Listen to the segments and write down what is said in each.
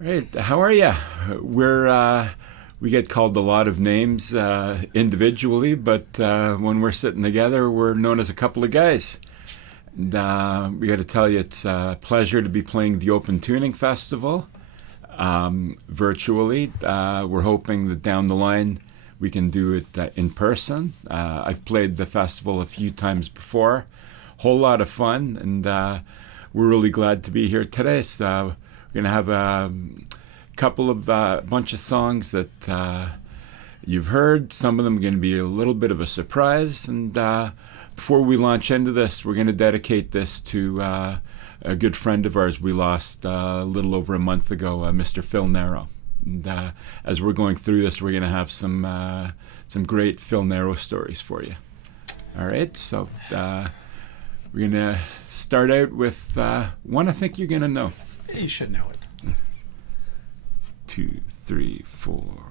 Right, how are you? We get called a lot of names individually, but when we're sitting together, we're known as a couple of guys. And we got to tell you, it's a pleasure to be playing the Open Tuning Festival virtually. We're hoping that down the line we can do it in person. I've played the festival a few times before. Whole lot of fun, and we're really glad to be here today. So we're going to have a couple of bunch of songs that you've heard. Some of them are going to be a little bit of a surprise. And before we launch into this, we're going to dedicate this to a good friend of ours we lost a little over a month ago, Mr. Phil Narrow. And as we're going through this, we're going to have some great Phil Narrow stories for you. All right, so we're going to start out with one I think you're going to know. You should know it. 2, 3, 4.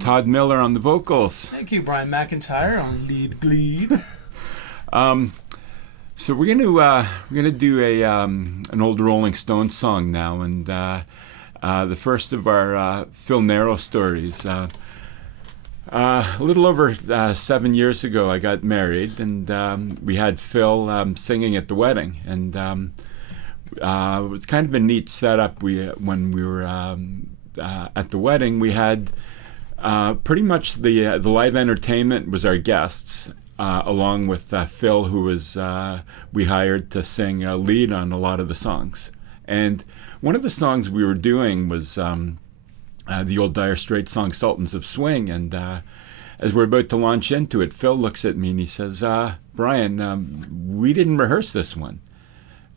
Todd Miller on the vocals. Thank you, Brian McIntyre on lead bleed. So we're gonna do an old Rolling Stones song now, and the first of our Phil Narrow stories. A little over 7 years ago, I got married, and we had Phil singing at the wedding, and it was kind of a neat setup. When we were at the wedding, we had pretty much the live entertainment was our guests, along with Phil, who was we hired to sing lead on a lot of the songs. And one of the songs we were doing was the old Dire Straits song "Sultans of Swing," and as we're about to launch into it, Phil looks at me and he says, "Brian, we didn't rehearse this one."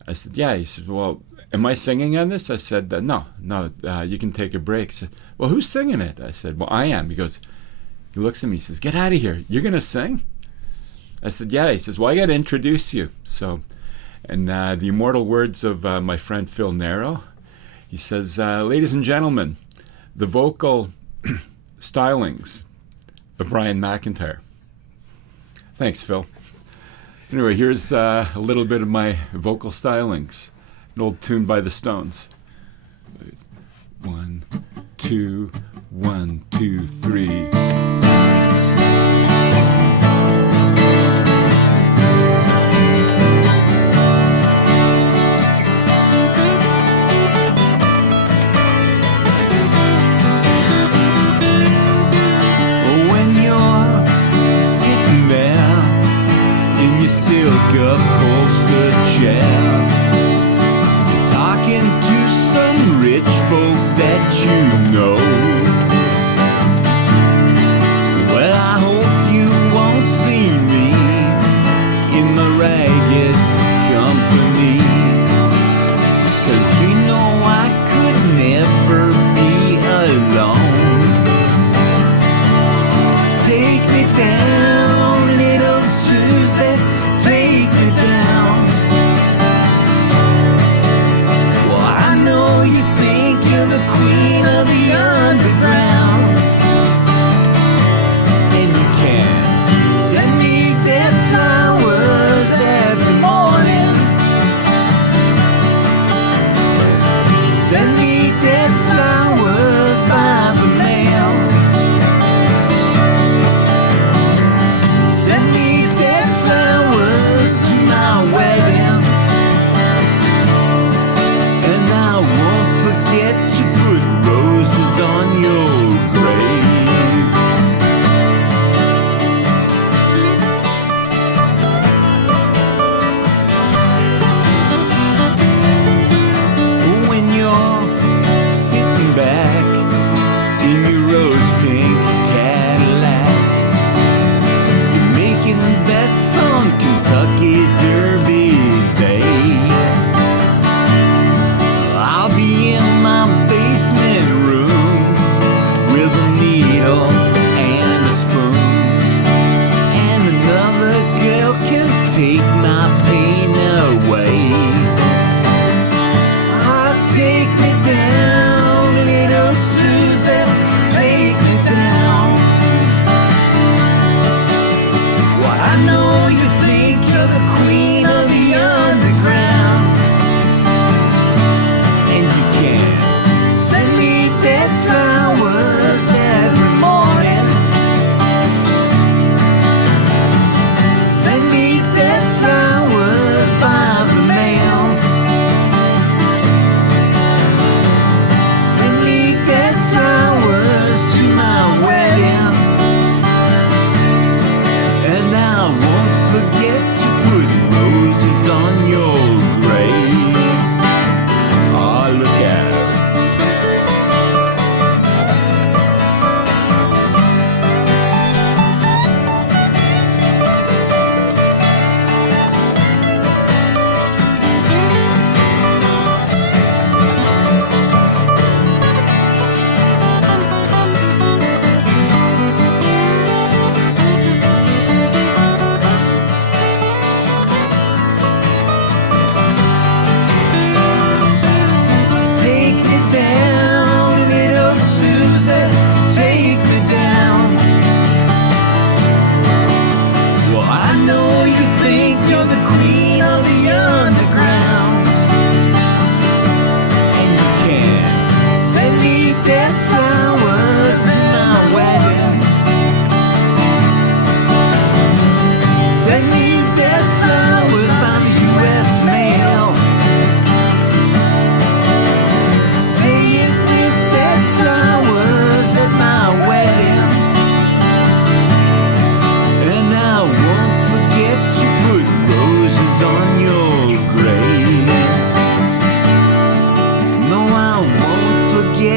I said, "Yeah." He said, "Well, am I singing on this?" I said, "No, you can take a break." He said, "Well, who's singing it?" I said, "Well, I am." He looks at me, he says, "Get out of here. You're going to sing?" I said, "Yeah." He says, "Well, I got to introduce you." So, and the immortal words of my friend Phil Narrow, he says, "Ladies and gentlemen, the vocal stylings of Brian McIntyre." Thanks, Phil. Anyway, here's a little bit of my vocal stylings. An old tune by the Stones. 1, 2, 1, 2, 3. Silk upholstered chair, talking to some rich folk that you know. Well, I hope you won't see me in the ragged company, 'cause you know I could never be alone. Take me down, little Susan, take me down. Well, I know you think you're the queen of the earth.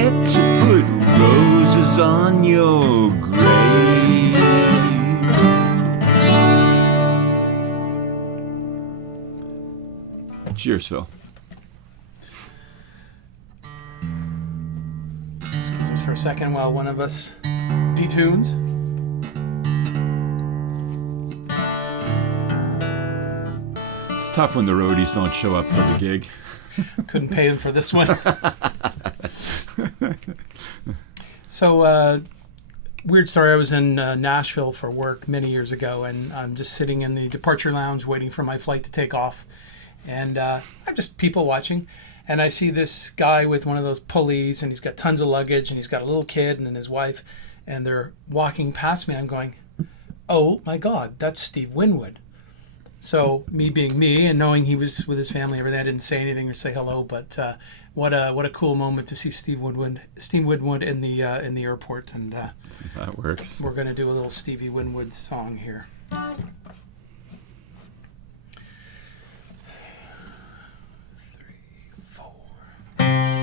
forget to put roses on your grave. Cheers, Phil. Excuse us for a second while one of us detunes. It's tough when the roadies don't show up for the gig. Couldn't pay them for this one. So, weird story. I was in Nashville for work many years ago, and I'm just sitting in the departure lounge waiting for my flight to take off. And I'm just people watching. And I see this guy with one of those pulleys, and he's got tons of luggage, and he's got a little kid and then his wife. And they're walking past me. I'm going, oh, my God, that's Steve Winwood. So me being me and knowing he was with his family, everything, I didn't say anything or say hello. But what a cool moment to see Steve Winwood in the airport, and That works. we're gonna do a little Stevie Winwood song here. 3, 4.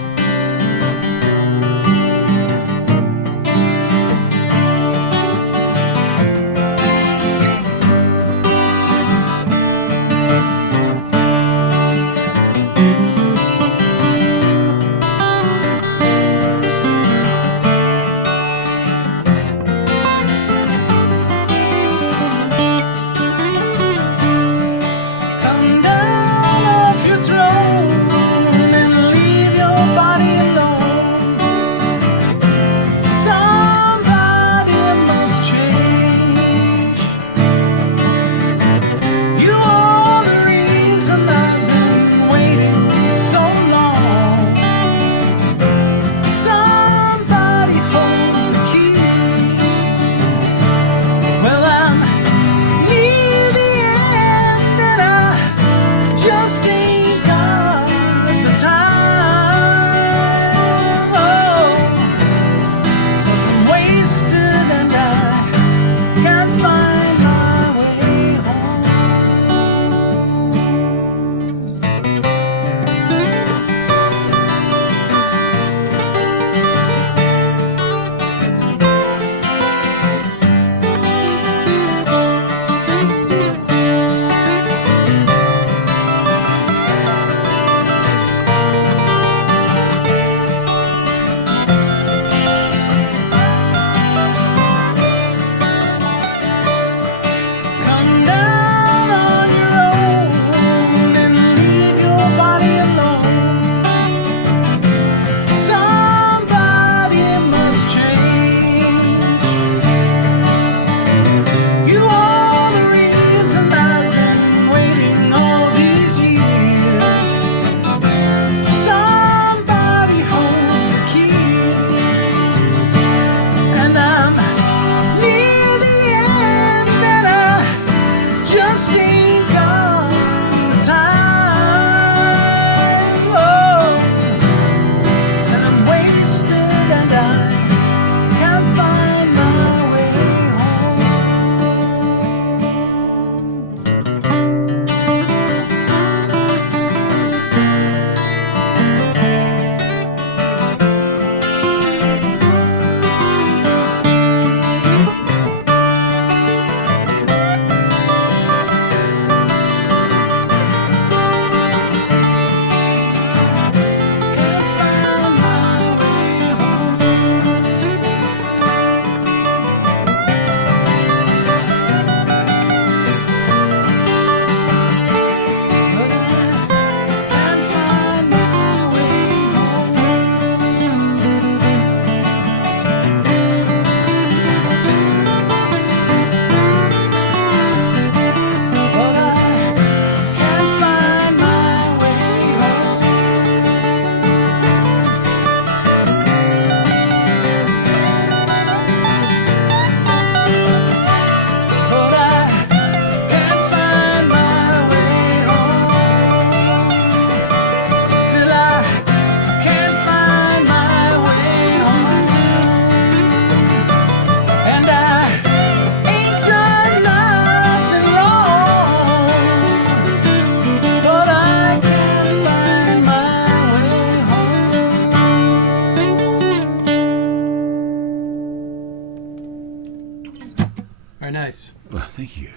nice. Well, thank you.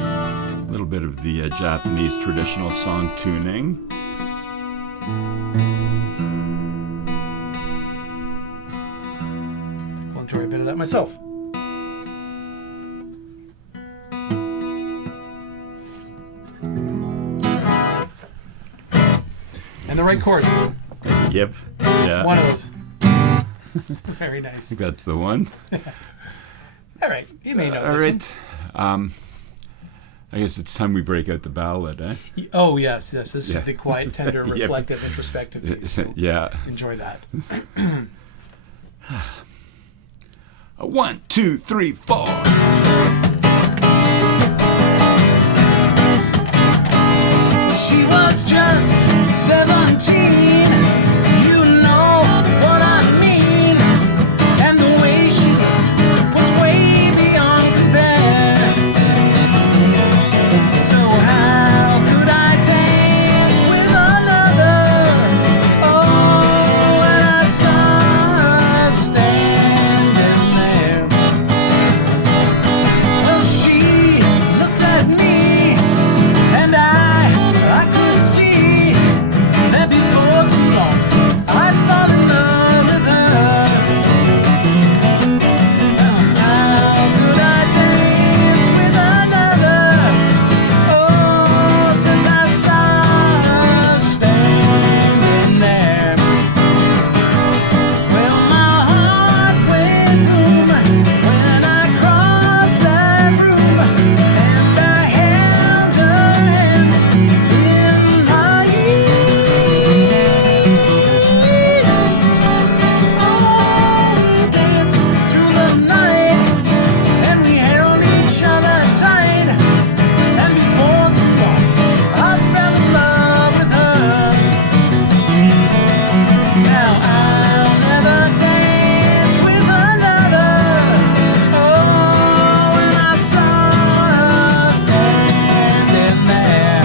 A little bit of the Japanese traditional song tuning. I'll enjoy a bit of that myself. And the right chord. Yep. Yeah. One of those. Very nice. I think that's the one. All right. You may know All this right. I guess it's time we break out the ballad, eh? one. Oh, yes. This Yeah. is the quiet, tender, Yep. reflective, introspective piece. So Yeah. enjoy that. 1, 2, 3, 4. She was just 17. You know what I mean. And the way she looked was way beyond compare. So how could I dance with another? Oh, and I saw her standing there. Well, she looked at me, and I could see that before too long I'd fall in love with her. How could I dance with another? Oh, since I saw her standing there. Well, my heart went boom when I crossed that room, and I held her hand in my ear. Oh, we danced through the night, and we held each other tight, and before too long I fell in love with her. Now I'll never dance with another. Oh, when I saw her standing there.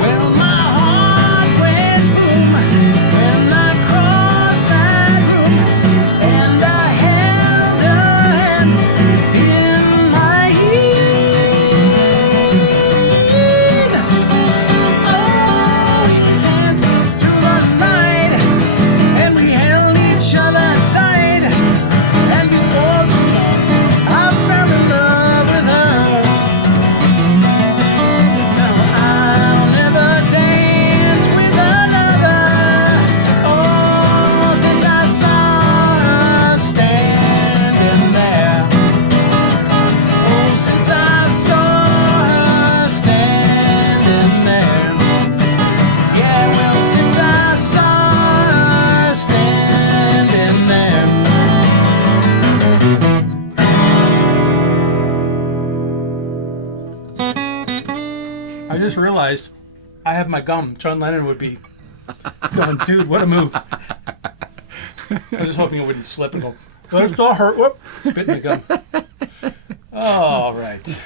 Well, my heart went boom when I crossed that room, and I held her hand in my hand. Oh, we danced through the night, and we held each other tight, and before too long I fell in love with her. Now I'll never dance with another. Oh, since I saw her standing there. Oh, since I saw her standing there. Yeah, well, since I saw her standing there. I just realized I have my gum. John Lennon would be going, dude, what a move. I was just hoping it wouldn't slip and go, that's not hurt. Whoop. Spit in the gum. All right.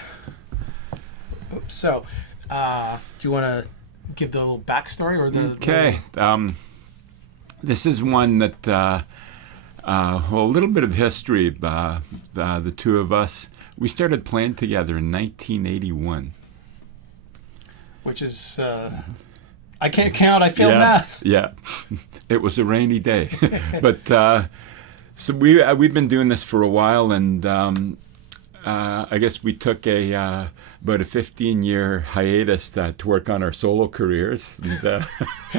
Oops. So, do you want to give the little backstory or the. Okay. This is one that, well, a little bit of history. The two of us, we started playing together in 1981. Which is, I can't count. I failed math. Yeah, it was a rainy day, but so we've been doing this for a while, and I guess we took about a 15-year hiatus to work on our solo careers. And,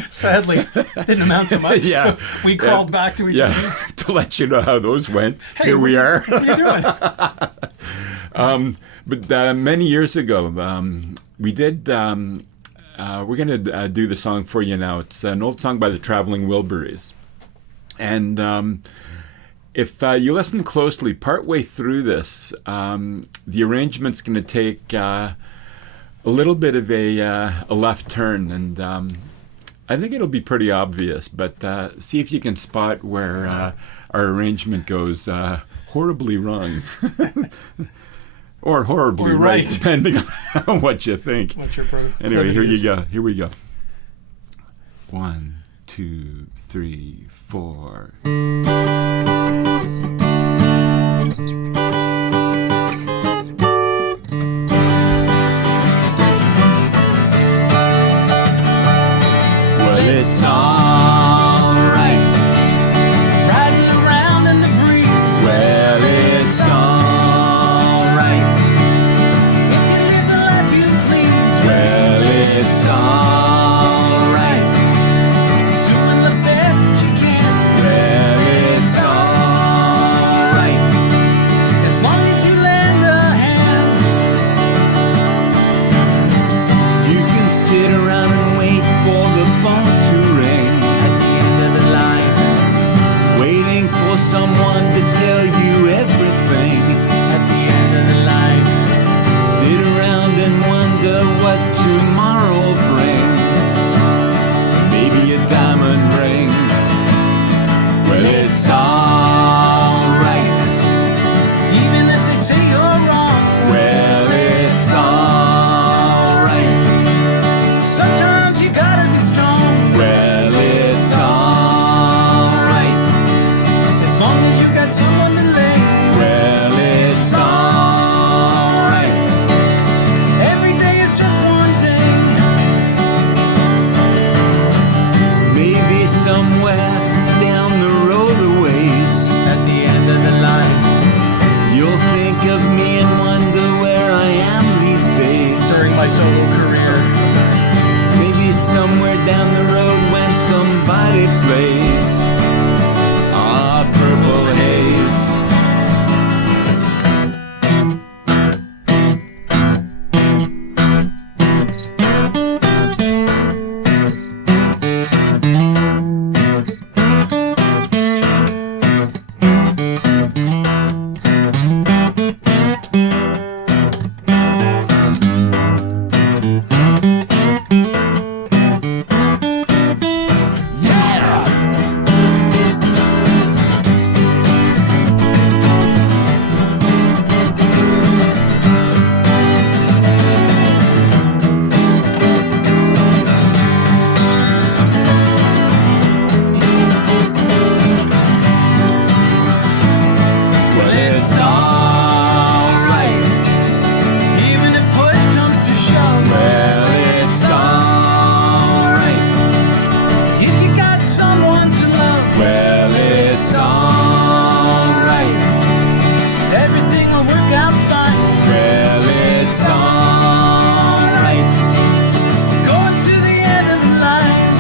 Sadly, didn't amount to much. Yeah. So we crawled back to each other. to let you know how those went. Hey, Here we are. What are you doing? But many years ago, we did. We're going to do the song for you now. It's an old song by the Traveling Wilburys, and if you listen closely, partway through this, the arrangement's going to take a little bit of a left turn, and I think it'll be pretty obvious, but see if you can spot where our arrangement goes horribly wrong. Or horribly Or right, right. depending on what you think. What's your Anyway, here you go. Here we go. 1, 2, 3, 4. Well, it's alright. Riding around in the breeze. Well, it's alright. If you live the life you please. Well, it's alright. Doing the best that you can. Well, it's alright. As long as you lend a hand. You can sit around and wait for the phone to ring. At the end of the line. Waiting for someone to tell you everything. At the end of the line. Sit around and wonder what tomorrow'll bring. Maybe a diamond ring. Well, it's alright. Even if they say you're wrong. Well, it's alright. Sometimes you gotta be strong. Well, it's alright. As long as you got someone to lay. Well, it's alright. Every day is just one day. Maybe somewhere down the road a ways, At the end of the line. you'll think of me and wonder where I am these days. During my solo career. Maybe somewhere down the road when somebody plays Purple Haze. Well, it's alright. Even if push comes to shove. Well, it's alright. If you got someone to love. Well, it's alright. Everything will work out fine. Well, it's alright. Going to the end of the line.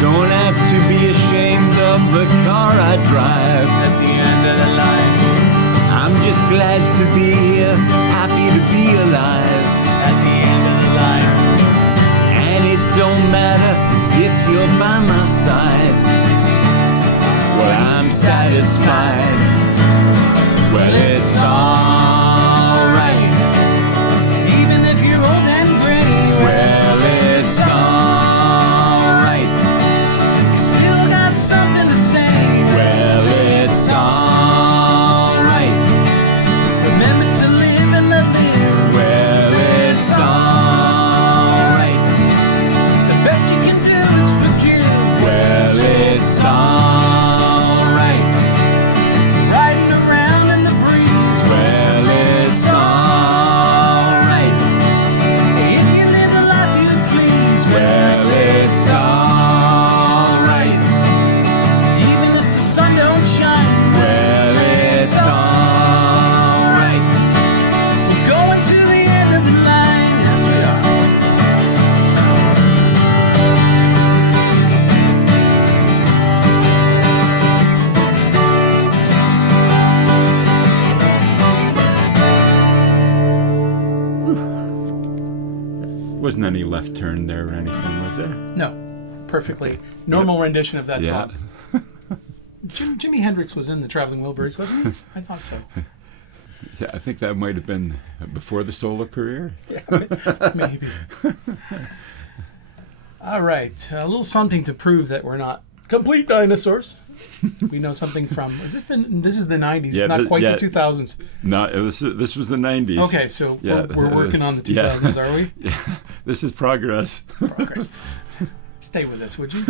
Don't have to be ashamed of the car I drive. At the end of the line. I'm just glad to be here, happy to be alive. At the end of the line. And it don't matter if you're by my side. Well, I'm satisfied. Well, it's alright. Even if you're old and gray. Well, it's alright. You still got something to say. Well, it's alright. Remember to live and let live. Well, it's alright. The best you can do is forgive. Well, it's alright. Riding around in the breeze. Well, it's alright. If you live the life you please. Well, it's alright. Even if the sun don't shine. Well, it's alright. We're going to the end of the line. Yes, we are. Wasn't any left turn there or anything, was there? No. Perfectly. Normal rendition of that Yeah. song. Jimi Hendrix was in the Traveling Wilburys, wasn't he? I thought so. Yeah, I think that might have been before the solo career. Yeah, maybe. All right, a little something to prove that we're not complete dinosaurs. We know something from. This is the 90s, Yeah, not quite yeah. the 2000s. No, this was the 90s. Okay, so Yeah. we're working on the 2000s, are we? Yeah, this is progress. Progress. Stay with us, would you?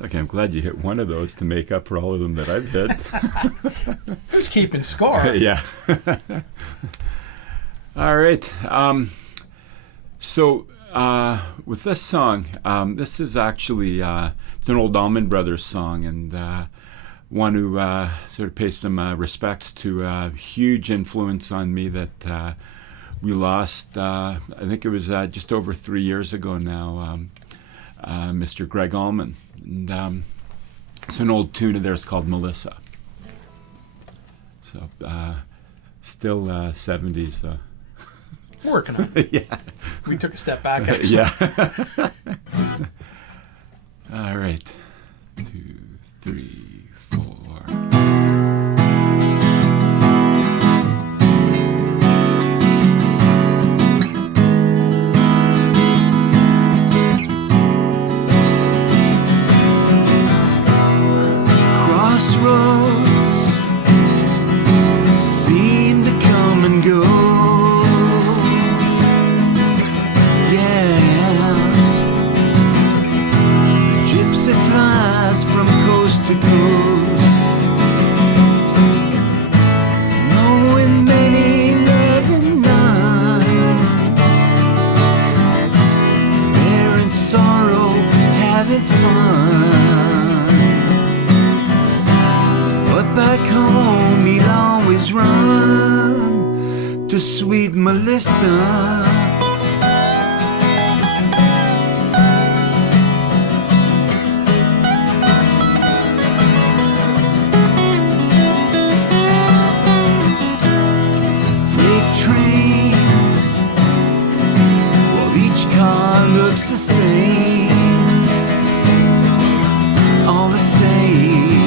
Okay, I'm glad you hit one of those to make up for all of them that I've hit. Who's keeping score? Yeah. All right. So With this song, this is actually it's an old Allman Brothers song, and want to sort of pay some respects to a huge influence on me that we lost. I think it was just over 3 years ago now. Mr. Greg Allman, and it's an old tune of theirs called Melissa. So still 70s though. We're working on it. Yeah. We took a step back, actually. Yeah. All right. 2, 3, 4. Crossroads seem to come and go. Gypsy flies from coast to coast, knowing many, never none, bearing sorrow, having fun. But back home he'd always run to sweet Melissa. Train, well, each car looks the same, all the same.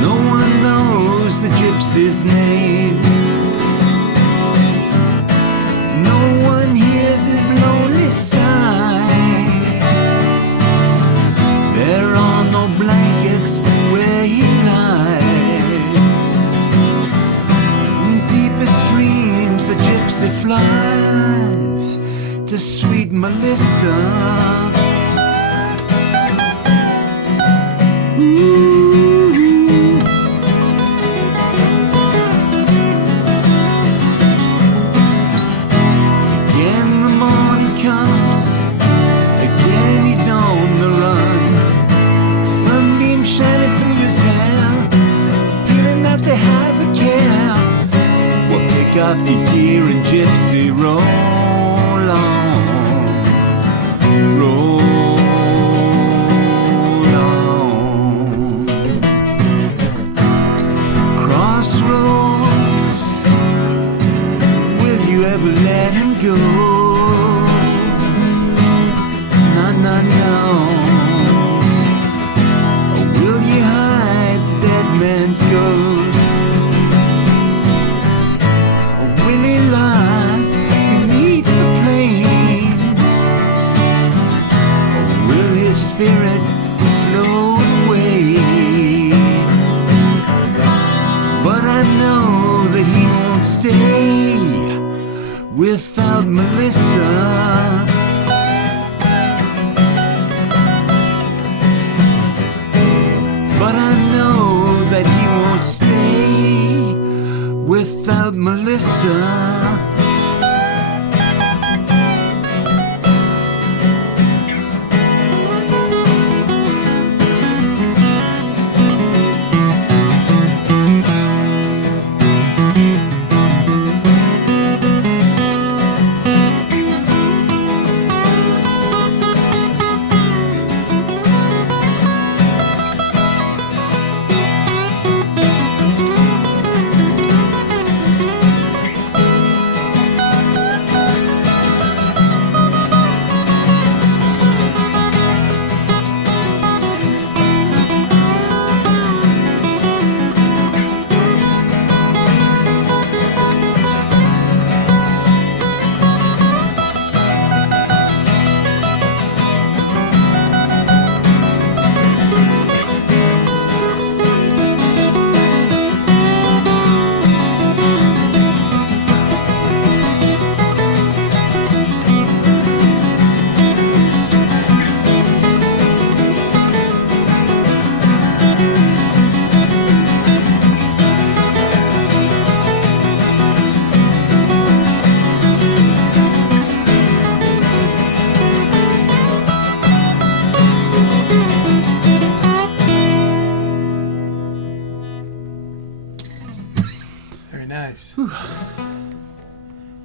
No one knows the gypsy's name. No one hears his lonely sigh. There are no blankets where he lies. Dreams the gypsy flies to sweet Melissa. Ooh. Again the morning comes, again he's on the run. Sunbeam shining through his hair, feeling that they have a care. Pick up the gear and gypsy roll on, roll on. Crossroads, will you ever let him go? No, no, no. Or will you hide the dead man's ghost? Beneath the plain, or will his spirit float away? But I know that he won't stay without Melissa. But I know that he won't stay without Melissa. Nice.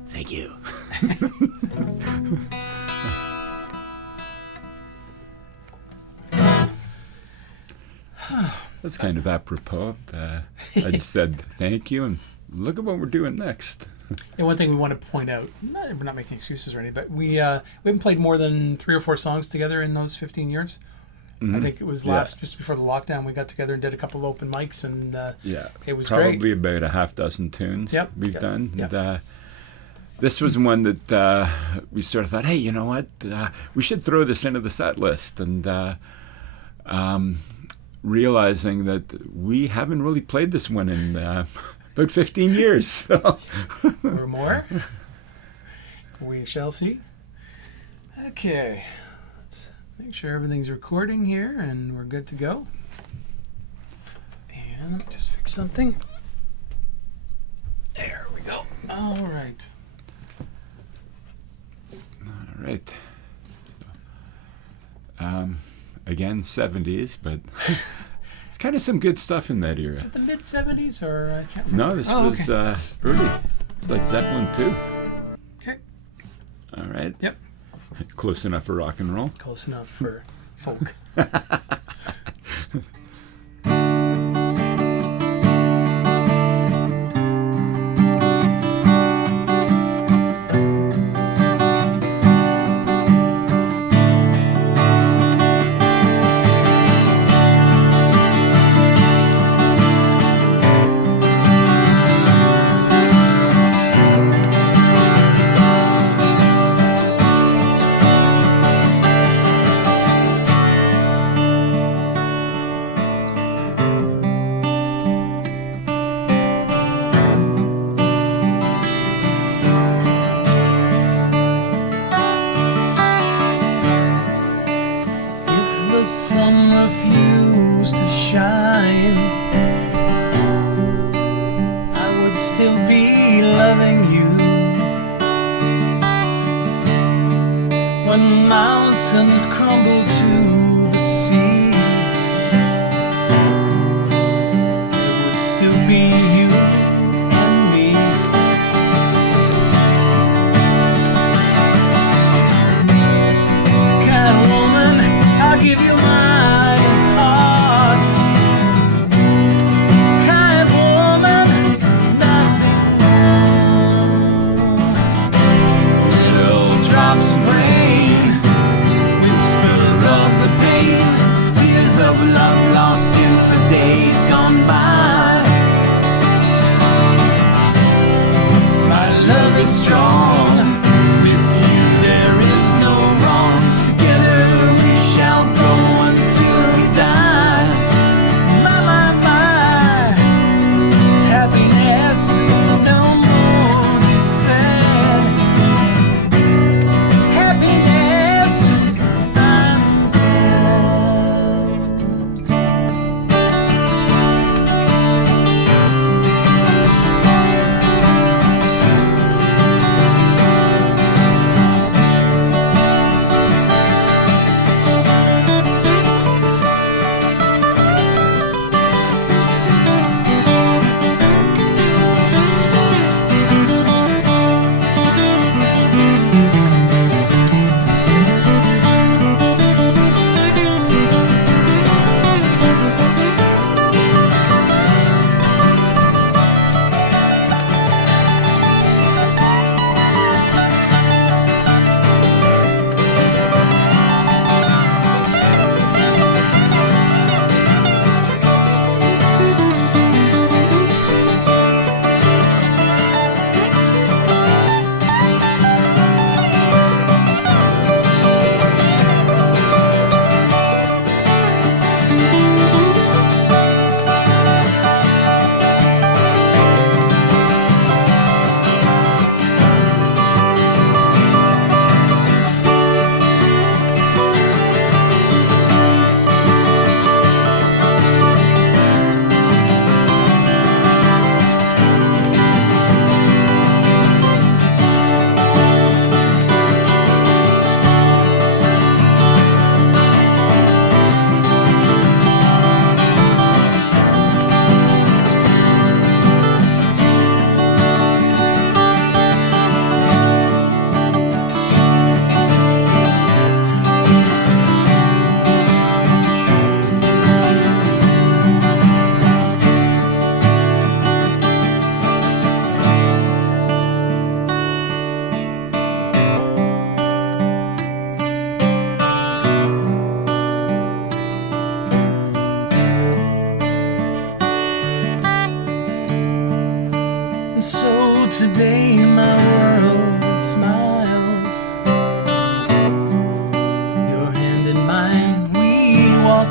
Thank you. That's kind of apropos. I just said thank you, and look at what we're doing next. And one thing we want to point out, we're not making excuses or anything, but we haven't played more than 3 or 4 songs together in those 15 years. I think it was just before the lockdown, we got together and did a couple of open mics, and it was probably great. about a half dozen tunes we've done. Yep. And, this was one that we sort of thought, hey, you know what? We should throw this into the set list. And realizing that we haven't really played this one in about 15 years. So. Or more. We shall see. Okay. Let's make sure everything's recording here and we're good to go. And let me just fix something. There we go. All right. All right. So, again, 70s, but it's kind of some good stuff in that era. Is it the mid 70s or I can't remember? No, this was early. It's like Zeppelin 2. Okay. All right. Yep. Close enough for rock and roll. Close enough for folk. The sun refused to shine, I would still be loving you. When mountains crumble to the sea, it would still be you and me. Kind of woman, I'll give you my heart. Kind woman, nothing more. Little drops of rain, whispers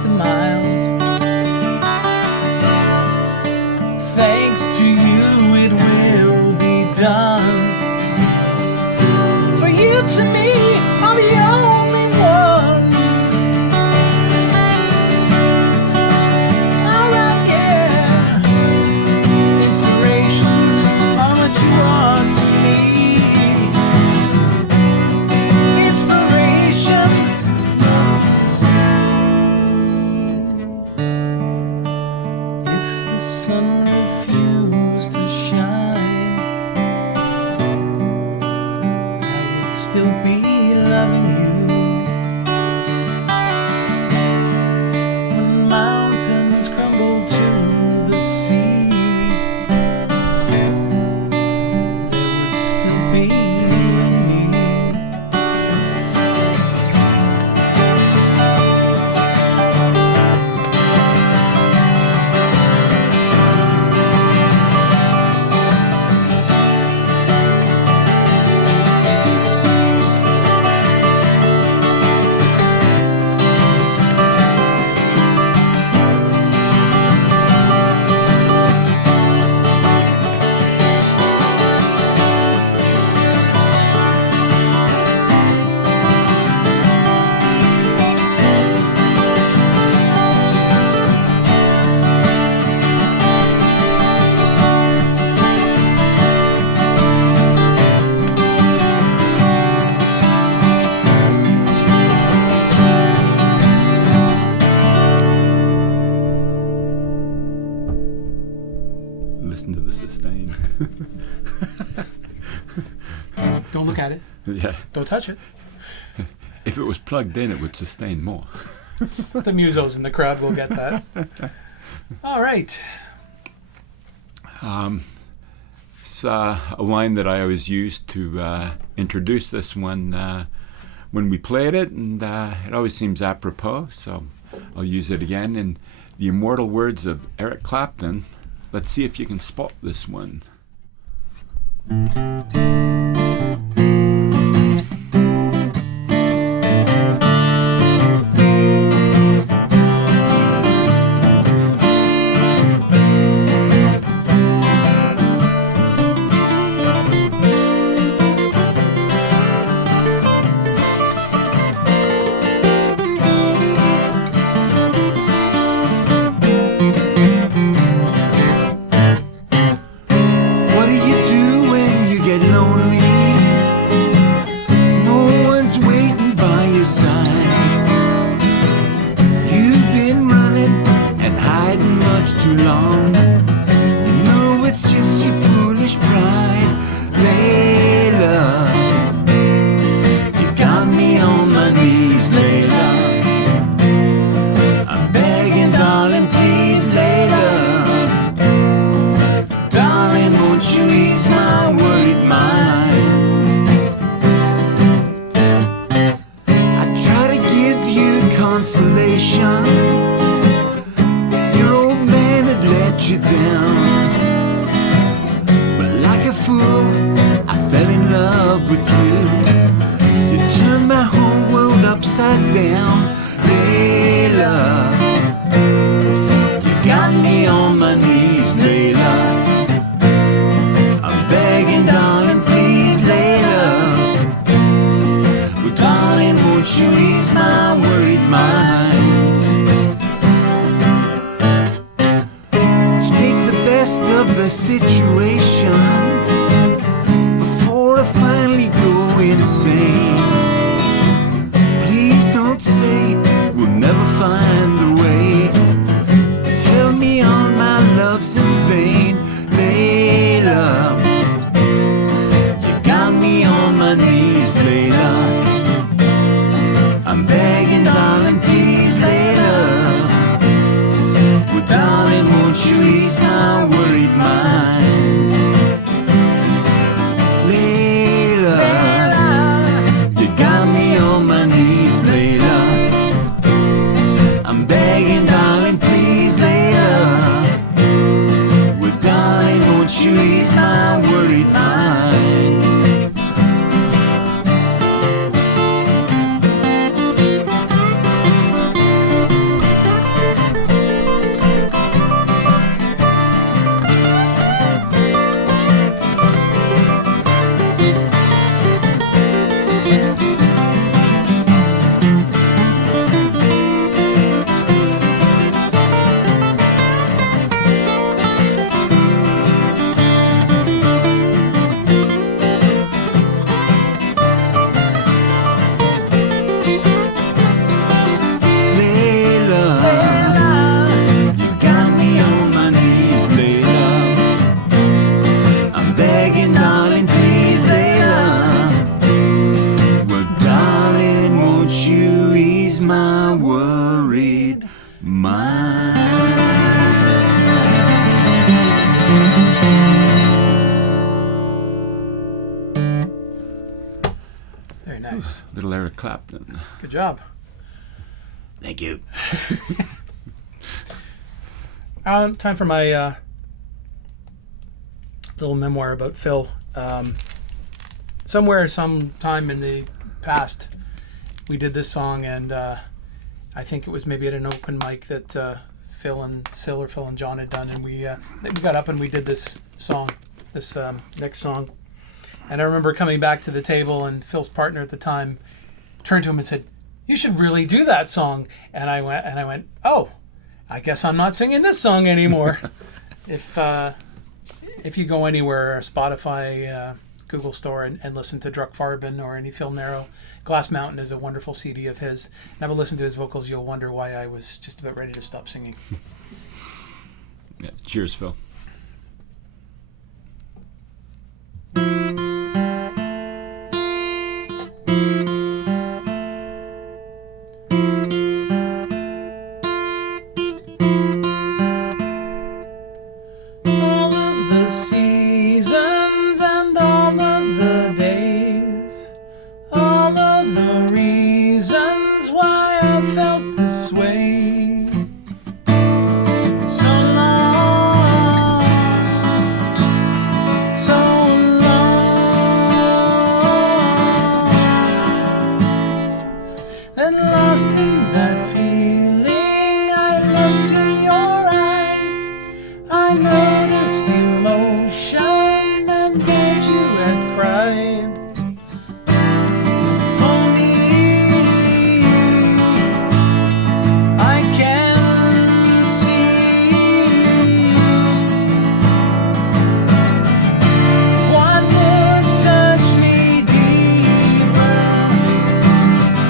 the miles. Thanks to you, it will be done. For you to me are the only one. Alright, yeah. Inspirations are what you are to me. Inspiration. If the sun refused to shine, I would still be loving you. When mountains crumble to the sea, there would still be you and me. Listen to the sustain. Don't look at it. Yeah. Don't touch it. If it was plugged in, it would sustain more. The musos in the crowd will get that. All right. It's a line that I always use to introduce this one when we played it, and it always seems apropos, so I'll use it again. In the immortal words of Eric Clapton, let's see if you can spot this one. What do you do when you get lonely? No one's waiting by your side. You've been running and hiding much too long. You know it's just your foolish pride, Layla. You got me on my knees, Layla. I'm begging, darling, please, Layla. Darling, won't you ease my worried mind? I try to give you consolation. Your old man had let you down. But like a fool, I fell in love with you. You turned my whole world upside down, Layla. You got me on my knees, Layla. I'm begging, darling, please, Layla. Well, darling, won't you ease my worried mind? Take the best of the situation before I finally go insane. Please don't say we'll never find a way. Tell me all my love's in vain, Layla. You got me on my knees, Layla. I'm begging, darling, please, Layla. Well, darling, won't you ease my worried mind? Layla, you got me on my knees, Layla. I'm begging, darling, please, Layla. Well, darling, won't you ease my worried mind? Very nice. Little Eric Clapton. Good job. Thank you. Time for my little memoir about Phil. Sometime in the past, we did this song, and I think it was maybe at an open mic that Phil and John had done, and we got up and we did this song, this next song. And I remember coming back to the table, and Phil's partner at the time turned to him and said, "You should really do that song." And I went, "Oh, I guess I'm not singing this song anymore." If you go anywhere, Spotify, Google Store, and listen to Druck Farben or any Phil Narrow, Glass Mountain is a wonderful CD of his. And have a listen to his vocals, you'll wonder why I was just about ready to stop singing. Yeah, cheers, Phil. All of the seasons and all of the days, all of the reasons why I felt this way. So long, so long. Then lost in that feeling, I looked in your eyes. I noticed emotion and that you had cried for me. I can see what would touch me deeper.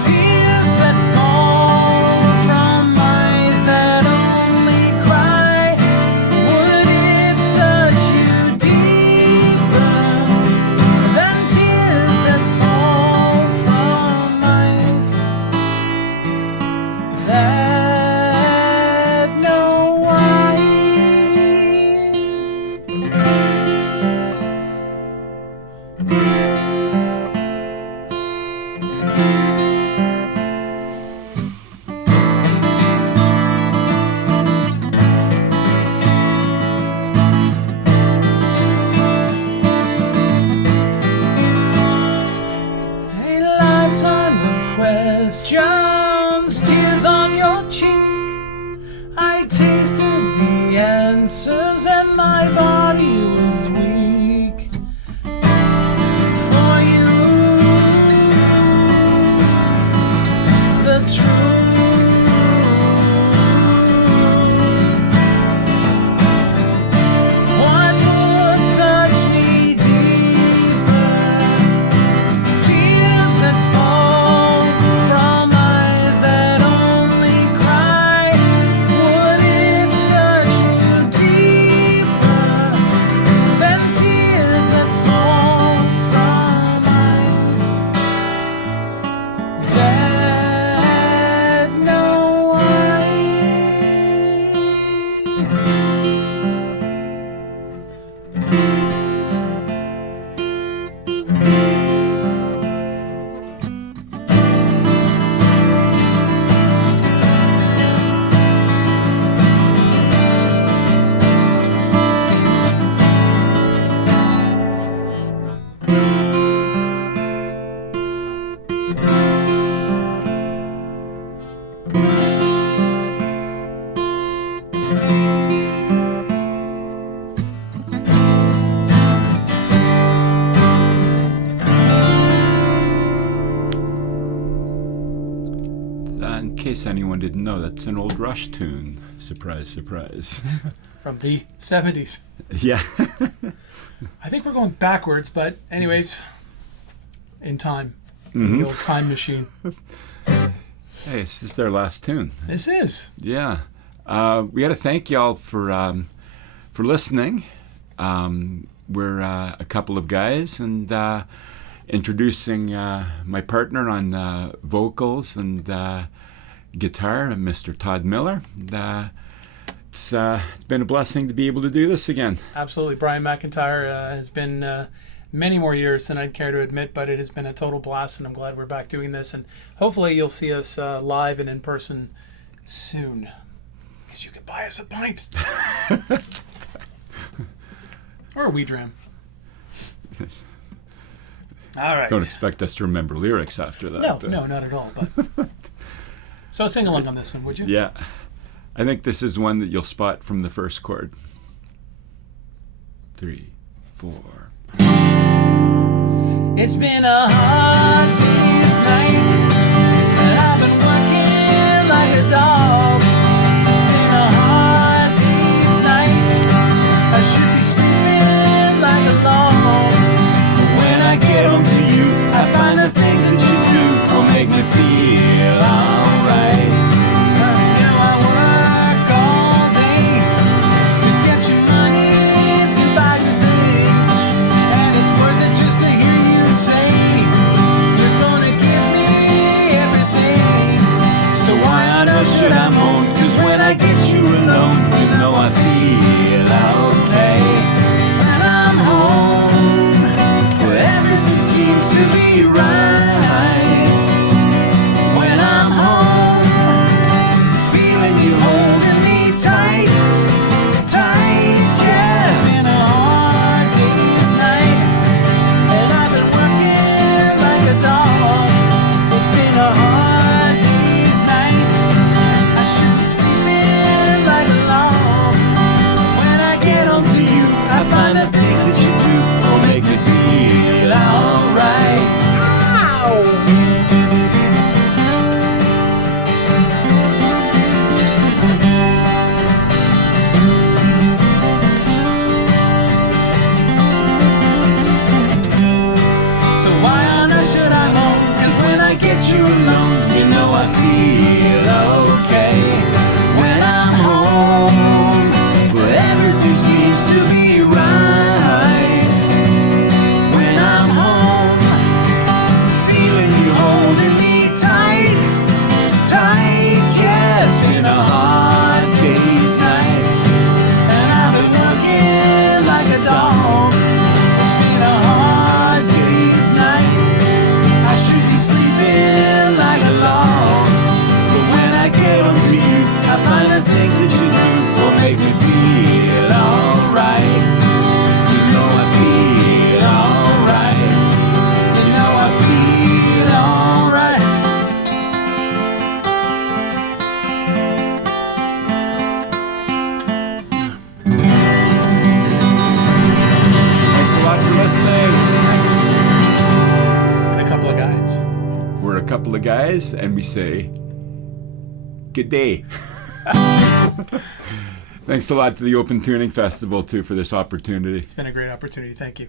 Tears that fall from eyes that only cry. Would it touch you deeper than tears that fall from eyes that know why? A lifetime of questions, tears on your cheek. I tasted the answers and my body was weak for you. The truth. What would touch me deeper? Tears that fall from eyes that only cry. Would it touch you deeper than tears that fall from eyes that know why? In case anyone didn't know, that's an old Rush tune. Surprise, surprise. From the 70s. Yeah. I think we're going backwards, but anyways, in time. Mhm. The old time machine. Hey, this is their last tune. This is. Yeah. We got to thank y'all for listening. We're a couple of guys, and introducing my partner on vocals and guitar, Mr. Todd Miller. And, it's been a blessing to be able to do this again. Absolutely. Brian McIntyre has been many more years than I'd care to admit, but it has been a total blast, and I'm glad we're back doing this. And hopefully you'll see us live and in person soon, because you can buy us a pint. Or a weed ram. All right. Don't expect us to remember lyrics after that. No, not at all. But so sing along on this one, would you? Yeah. I think this is one that you'll spot from the first chord. 3, 4. It's been a hard day's night, and I've been working like a dog. It's been a hard day's night, I should be sleeping like a log. But when I get home to you, I find the things that you do will make me feel alright. You know I work all day to get you money to buy you things, and it's worth it just to hear you say you're gonna give me everything. So why on earth should I moan? 'Cause when I get you alone, you know I feel okay. When I'm home, where everything seems to be right. When I'm home, feeling you holding me tight, tight, yeah. It's been a hard day's night, and I've been working like a dog. It's been a hard day's night, I should be sleeping like a log. When I get home to you, I find the things that you do will make me feel alright. So why on earth should I moan? 'Cause when I get you alone, you know I feel okay. When I'm home, where everything seems to be right. When I'm home, feeling you holding me tight, tight, yeah. It's been a hard day's night, and I've been working like a dog. It's been a hard day's night, I should be sleeping like a log. But when I get home to you, I find the things that you do will make me feel alright. You know I feel alright. You know I feel alright. Thanks a lot for listening. And a couple of guys. We're a couple of guys, and we say, good day. Thanks a lot to the Open Tuning Festival, too, for this opportunity. It's been a great opportunity. Thank you.